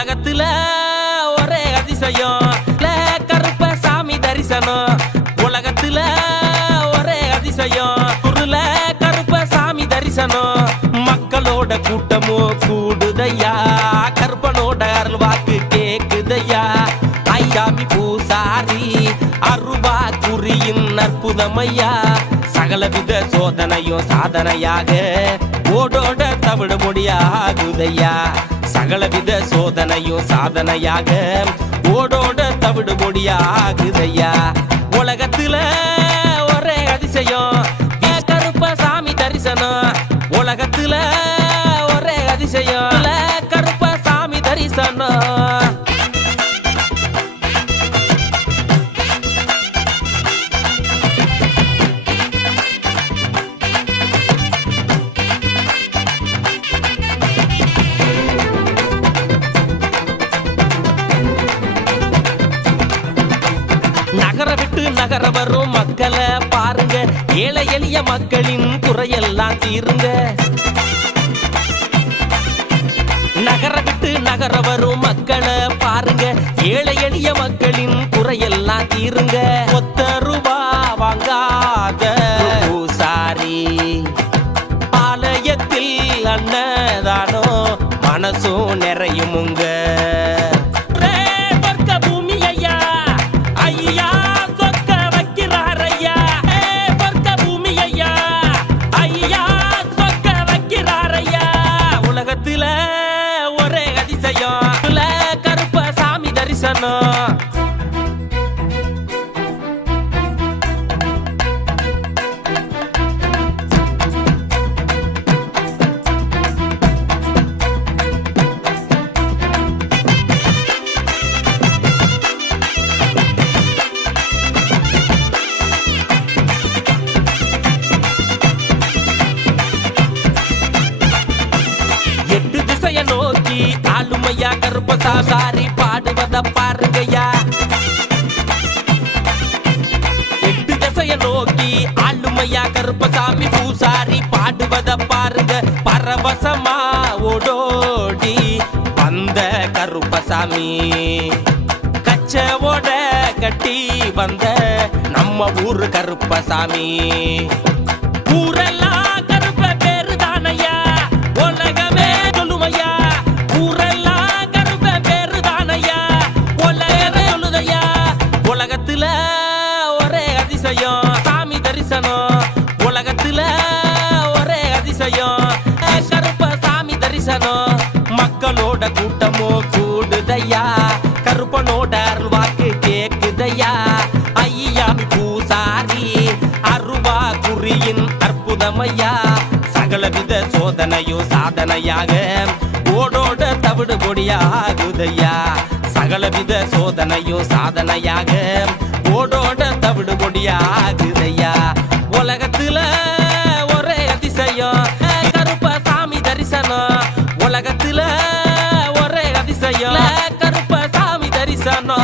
உலகத்துல ஒரே அதிசயம் கருப்ப சாமி தரிசனம். உலகத்துல ஒரே அதிசயம் குருல கருப்ப சாமி தரிசனம். மக்களோட கூட்டமோ கூடுதையா, கருப்பனோட அருள் வாக்கு கேக்குதையா. ஐயாமி பூசாரி அருவா குறியின் அற்புதமையா. சகலவித சோதனையும் சாதனையாக ஓடோட தவிட முடியாகுதையா. சகலவித சோதனையும் சாதனையாக ஓடோட தவிடு முடியாகுதையா. உலகத்துல ஒரே அதிசயம் கருப்ப சாமி தரிசனம். உலகத்துல ஒரே அதிசயம் கருப்ப சாமி தரிசனம். நகர விட்டு நகர வரும் மக்களை பாருங்க, ஏழை எளிய மக்களின் குறையெல்லாம் தீருங்க. நகர விட்டு நகர வரும் மக்களை பாருங்க, ஏழை எளிய மக்களின் குறையெல்லாம் தீருங்க. ஒத்த ரூபா வாங்காத பூசாரி ஆலயத்தில் அன்னதானோ மனசும் நிறையுமுங்க. ஒரே அதிசயம் கருப்ப சாமி தரிசனம். நோக்கி ஆளுமையா கருப்ப சாரி பாடுவத பாருங்கய்யா. எட்டு திசைய நோக்கி ஆளுமையா கருப்ப சாமி பூசாரி பாடுவத பாருங்க. பரவசமா ஓடோடி வந்த கருப்பசாமி கச்சவோட கட்டி வந்த நம்ம ஊரு கருப்பசாமி. ஊரெல்லாம் கருப்ப பேரு தானையா, உலகமே சொல்லுமையா. ஊரெல்லாம் கருப்ப பேரு தானையா, உலகமே சொல்லுதையா. உலகத்துல ஒரே அதிசயம் சாமி தரிசனம். உலகத்துல ஒரே அதிசயம் கருப்ப சாமி தரிசனம். மக்களோட கூட்டமோ கூடுதையா, கருப்பனோட அருள் வாக்கு கேக்குதையா. ஐயாமி பூசாரி அருவா குறியின் அற்புதமையா. சகலவித சோதனையும் சாதனையாக ஓடோட தவிடு பொடியாகுதையா. சகலவித சோதனையும் சாதனையாக ஓடோட தவிடு பொடியாகுதையா. உலகத்துல ஒரே அதிசயம் கருப்ப சாமி தரிசனம். உலகத்துல ஒரே அதிசயம் கருப்ப சாமி தரிசனம்.